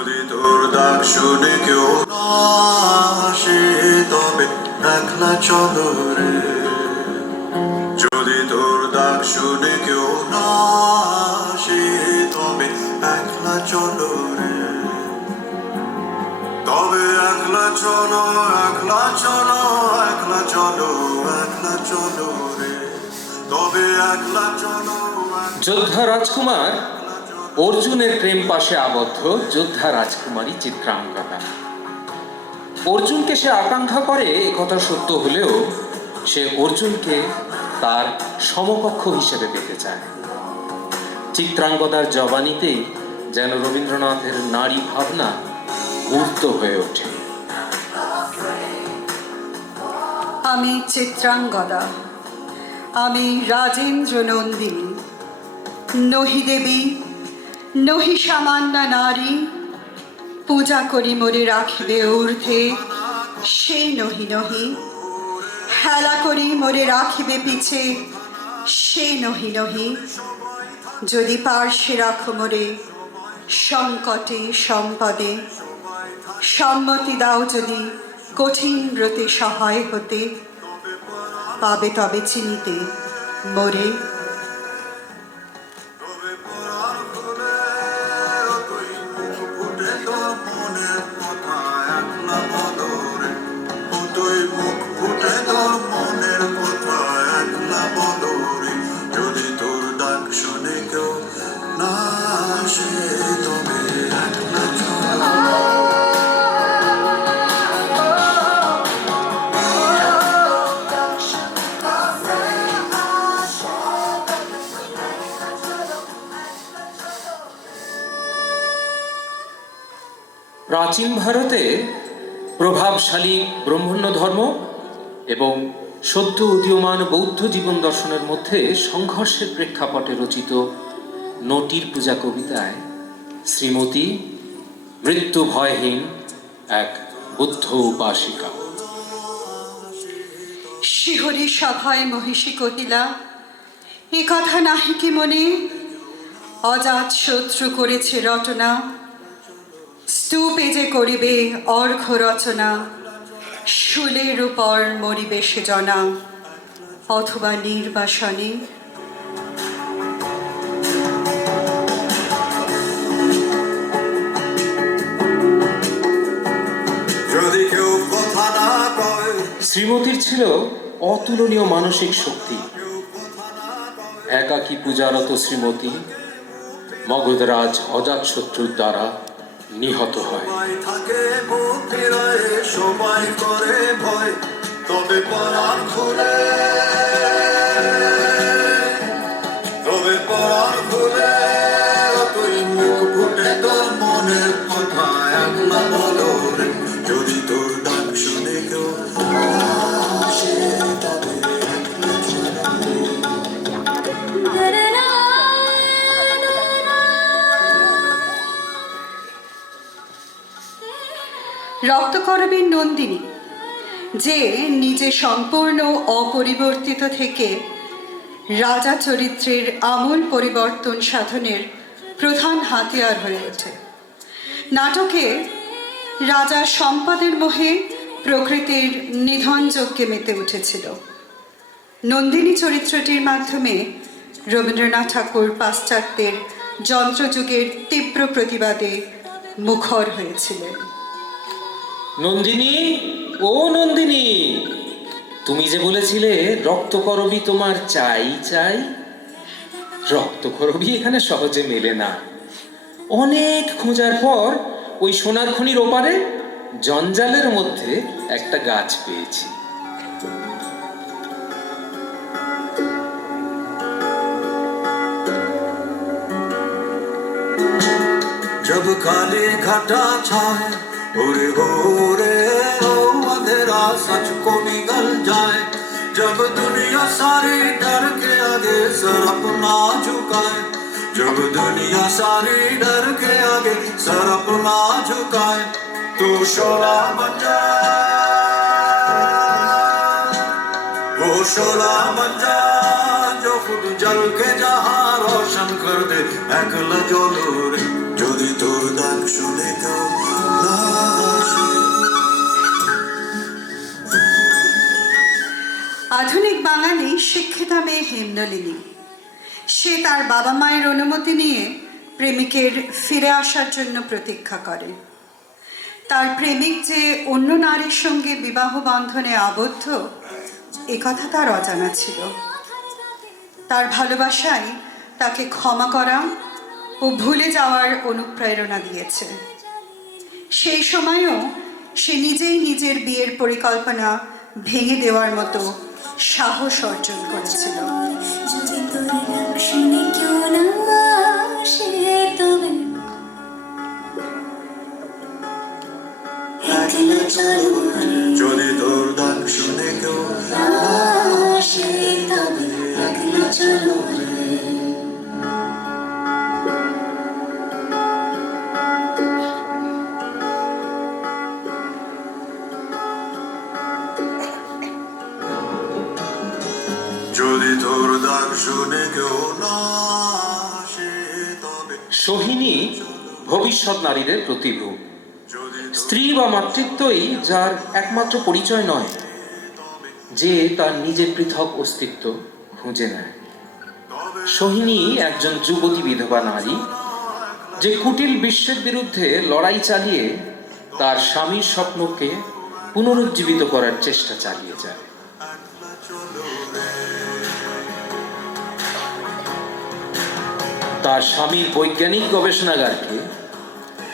যদি তোর ডাক শুনে কেউ না আসে তবে একলা চলো রে, যদি তোর ডাক শুনে কেউ না আসে তবে একলা চলো রে, তবে একলা চলো, একলা চলো, একলা চলো, একলা চলো রে, তবে একলা চলো। যোদ্ধা রাজকুমার অর্জুনের প্রেম পাশে আবদ্ধ যোদ্ধা রাজকুমারী চিত্রাঙ্গদা। অর্জুনকে সে আকাঙ্ক্ষা করে একথা সত্য হলেও সে অর্জুনকে তার সমকক্ষ হিসেবে পেতে চায়। চিত্রাঙ্গদার জবানিতেই যেন রবীন্দ্রনাথের নারী ভাবনা মূর্ত হয়ে ওঠে। আমি চিত্রাঙ্গদা, আমি রাজেন্দ্র নন্দিনী, নহি দেবী নহি সামান্য নারী, পূজা করি মোরে রাখিবে ঊর্ধ্বে সে নহি নহি, হেলা করি মোরে রাখিবে পিছে সে নহি নহি, যদি পার্শ্বে রাখো মোরে সংকটে সম্পদে, সম্মতি দাও যদি কঠিন ব্রতে সহায় হতে, পাবে তবে চিনিতে মোরে। যদি তোর ডাক শুনে কেউ না আসে তবে একলা চলো। প্রাচীন ভারতে প্রভাবশালী ব্রাহ্মণ্য ধর্ম এবং সদ্য উদীয়মান বৌদ্ধ জীবন দর্শনের মধ্যে সংঘর্ষের প্রেক্ষাপটে রচিত নটির পূজা কবিতায় শ্রীমতী মৃত্যু ভয়হীন এক বুদ্ধ উপাসিকা। শিহরি সভায় মহিষী কহিলা, এ কথা নাহি কি মনে, অজাত শত্রু করেছে রটনা, স্তূপে যে করিবে অর্ঘ রচনা, শুলের উপর মরিবে সে জনা, অথবা নির্বাসনে। যদি কেউ কথা না কয়, শ্রীমতীর ছিল অতুলনীয় মানসিক শক্তি। একাকী পূজারত শ্রীমতী মগধরাজ অজাতশত্রুর দ্বারা নিহত হয়। থাকে বুদ্ধিরায় সবাই করে ভয়, তবে পরাণ খুলে, তবে পরাণ খুলে তুই মুখ ফুটে তোর মনের কথা একলা বলো রে, যদি তোর ডাক শুনে কেউ আসে তবে একলা চলো। রক্তকরবীর নন্দিনী, যে নিজে সম্পূর্ণ অপরিবর্তিত থেকে রাজা চরিত্রের আমূল পরিবর্তন সাধনের প্রধান হাতিয়ার হয়ে ওঠে। নাটকে রাজা সম্পদের মোহে প্রকৃতির নিধনযজ্ঞে মেতে উঠেছিল। নন্দিনী চরিত্রটির মাধ্যমে রবীন্দ্রনাথ ঠাকুর পাশ্চাত্যের যন্ত্রযুগের তীব্র প্রতিবাদে মুখর হয়েছিলেন। নন্দিনী, ও নন্দিনী, তুমি যে বলেছিলে রক্তকরবী তোমার চাই চাই, রক্তকরবী এখানে সহজে মেলে না। অনেক খোঁজার পর ওই সোনার খনির ওপারে জঞ্জালের মধ্যে একটা গাছ পেয়েছি। जब काली घटा छाए उरे हो रे हो अंधेरा सच को निगल जाए, जब दुनिया सारी डर के आगे सर अपना झुकाए, जब दुनिया सारी डर के आगे सर अपना झुकाए, तू शोला बन जा, वो शोला बन जा जो खुद जल के जहां रोशन कर दे, একলা জ্বলো রে, যদি তোর ডাক শুনে কেউ বাঙালি শিক্ষিতা মেয়ে হেমনলিনী। সে তার বাবা মায়ের অনুমতি নিয়ে প্রেমিকের ফিরে আসার জন্য প্রতীক্ষা করে। তার প্রেমিক যে অন্য নারীর সঙ্গে বিবাহ বন্ধনে আবদ্ধ একথা তার অজানা ছিল। তার ভালোবাসাই তাকে ক্ষমা করা ও ভুলে যাওয়ার অনুপ্রেরণা দিয়েছে। সেই সময়ও সে নিজেই নিজের বিয়ের পরিকল্পনা ভেঙে দেওয়ার মতো সাহস অর্জন করেছিল। যদি তোর ডাক শুনে কেউ না আসে, তবে একলা চলো রে। যদি তোর ডাক শুনে কেউ না আসে, তবে সোহিনী ভবিষ্যৎ নারীদের প্রতিরূপ। যদি স্ত্রী বা মাতৃত্বই যার একমাত্র পরিচয় নয়, যে তার নিজের পৃথক অস্তিত্ব খুঁজে নেয়। সোহিনী একজন যুবতী বিধবা নারী, যে কুটিল বিশ্বের বিরুদ্ধে লড়াই চালিয়ে তার স্বামীর স্বপ্নকে পুনরুজ্জীবিত করার চেষ্টা চালিয়ে যায়। তার স্বামীর বৈজ্ঞানিক গবেষণাগারকে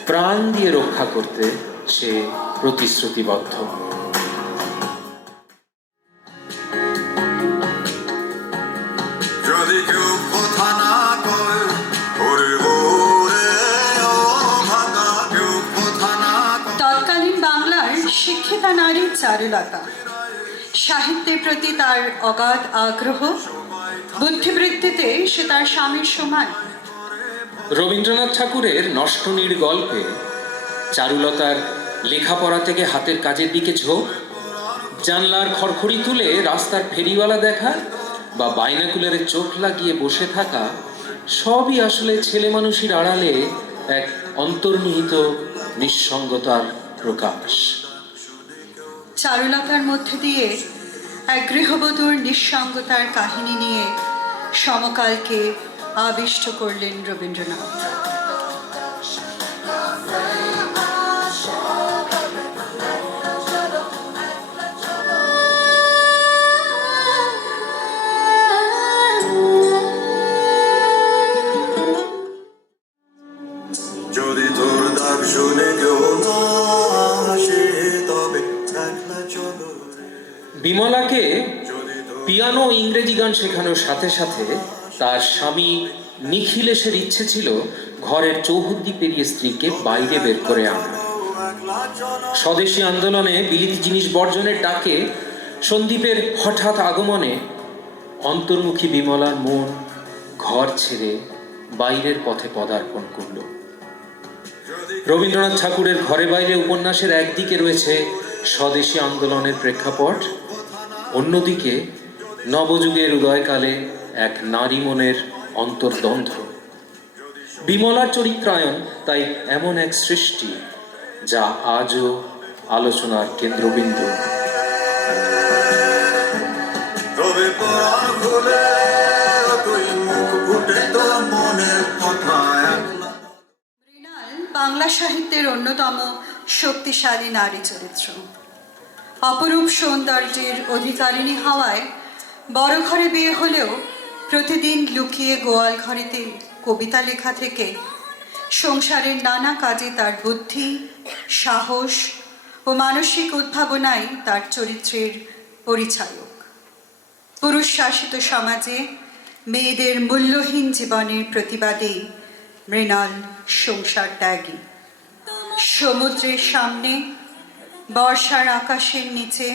প্রাণ দিয়ে রক্ষা করতে সে প্রতিশ্রুতিবদ্ধ। যদি কেউ কথা না কয়, ওরে ওরে ও ভাঙা, কেউ কথা না কয়। তৎকালীন বাংলার শিক্ষিতা নারী চারুলতা সাহিত্যের প্রতি তার অগাধ আগ্রহ, বুদ্ধিবৃত্তিতে সে তার স্বামীর সমান। রবীন্দ্রনাথ ঠাকুরের নষ্টনীড় গল্পে চারুলতার লেখাপড়া থেকে হাতের কাজের দিকে ঝোঁক, জানলার খড়খড়ি তুলে রাস্তার ফেরিওয়ালা দেখা বা বাইনাকুলারে চোখ লাগিয়ে বসে থাকা, সবই আসলে ছেলে মানুষের আড়ালে এক অন্তর্নিহিত নিঃসঙ্গতার প্রকাশ। চারুলতার মধ্যে দিয়ে এক গৃহবধূর নিঃসঙ্গতার কাহিনী নিয়ে সমকালকে আবিষ্ট করলেন রবীন্দ্রনাথ। যদি তোর ডাক শুনে কেউ না আসে, তবে একলা চলো রে। বিমলাকে যদি তোর পিয়ানো ও ইংরেজি গান শেখানোর সাথে সাথে তার স্বামী নিখিলেশের ইচ্ছে ছিল ঘরের চৌহদ্দি পেরিয়ে স্ত্রীকে বাইরে বের করে আনা। একলা চলো। স্বদেশী আন্দোলনে বিলিতি জিনিস বর্জনের ডাকে সন্দীপের হঠাৎ আগমনে অন্তর্মুখী বিমলার মন ঘর ছেড়ে বাইরের পথে পদার্পণ করল। রবীন্দ্রনাথ ঠাকুরের ঘরে বাইরে উপন্যাসের একদিকে রয়েছে স্বদেশী আন্দোলনের প্রেক্ষাপট, অন্যদিকে নবযুগের উদয়কালে এক নারী মনের অন্তর্দ্বন্দ্ব। বিমলার চরিত্রায়ন তাই এমন এক সৃষ্টি যা আজও আলোচনার কেন্দ্রবিন্দু। তবে পরাণ খুলে তুই মুখ ফুটে তোর মনের কথা একলা। মৃণাল বাংলা সাহিত্যের অন্যতম শক্তিশালী নারী চরিত্র। অপরূপ সৌন্দর্যের অধিকারিণী হওয়ায় বড় ঘরে বিয়ে হলেও প্রতিদিন লুকিয়ে গোয়াল ঘরেতে কবিতা লেখা থেকে সংসারের নানা কাজে তার বুদ্ধি, সাহস ও মানসিক উদ্ভাবনাই তার চরিত্রের পরিচায়ক। পুরুষ শাসিত সমাজে মেয়েদের মূল্যহীন জীবনের প্রতিবাদেই মৃণাল সংসার ত্যাগী। সমুদ্রের সামনে, বর্ষার আকাশের নিচে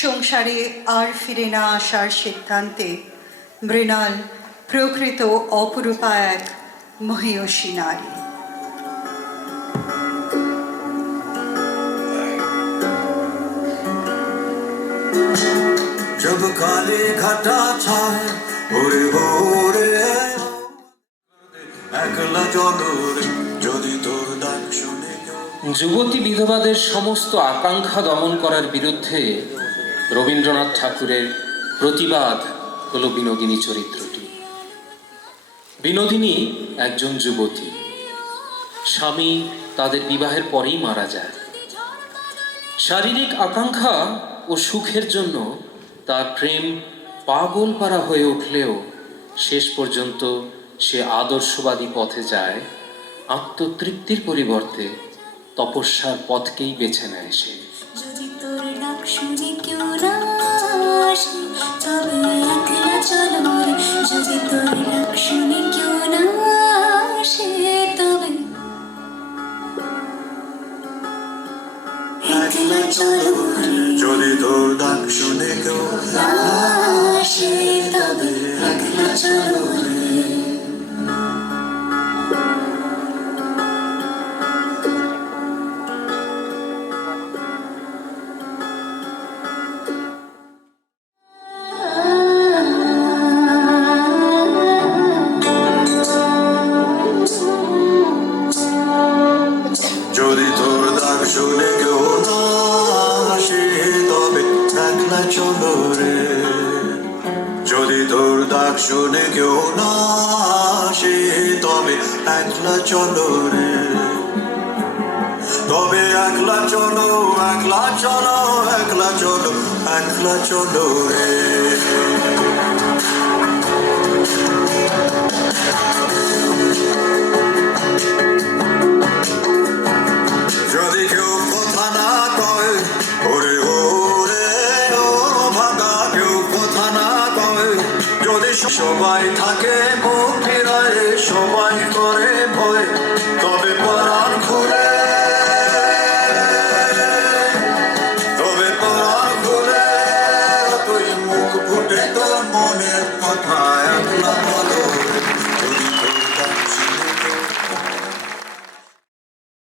সংসারে আর ফিরে না আসার সিদ্ধান্তে মৃণাল প্রকৃত অপরূপা এক মহীয়সী নারী। जब काली घटा छाए ওরে ওরে একলা চলো রে। যদি তোর ডাক শুনে কেউ। যুবতী বিধবাদের সমস্ত আকাঙ্ক্ষা দমন করার বিরুদ্ধে রবীন্দ্রনাথ ঠাকুরের প্রতিবাদ হলো বিনোদিনী চরিত্রটি। বিনোদিনী একজন যুবতী, স্বামী তাদের বিবাহের পরেই মারা যায়। শারীরিক আকাঙ্ক্ষা ও সুখের জন্য তার প্রেম পাগল পারা হয়ে উঠলেও শেষ পর্যন্ত সে আদর্শবাদী পথে যায়। আত্মতৃপ্তির পরিবর্তে তপস্যার পথকেই বেছে নেয় সে। যদি তোর ডাক শুনে কেউ না আসে, তবে একলা চলো রে। যদি তোর ডাক শুনে কেউ না আসে, তবে একলা চলো রে। যদি তোর ডাক শুনে কেউ না আসে, তবে একলা চলো রে। যদি তোর ডাক শুনে কেউ না আসে, তবে একলা চলো রে। যদি তোর ডাক শুনে কেউ না আসে, তবে একলা চলো রে। তবে একলা চলো, একলা চলো, একলা চলো, একলা চলো রে। যদি কেউ কথা না কয়, ওরে ওরে ও ভাগা, কেউ কথা না কয়, যদি সবাই থাকে মুখ ফিরায়, সবাই করে ভয়, তবে পরাণ খুলে, তবে পরাণ খুলে তুই মুখ ফুটে তোর মনের কথা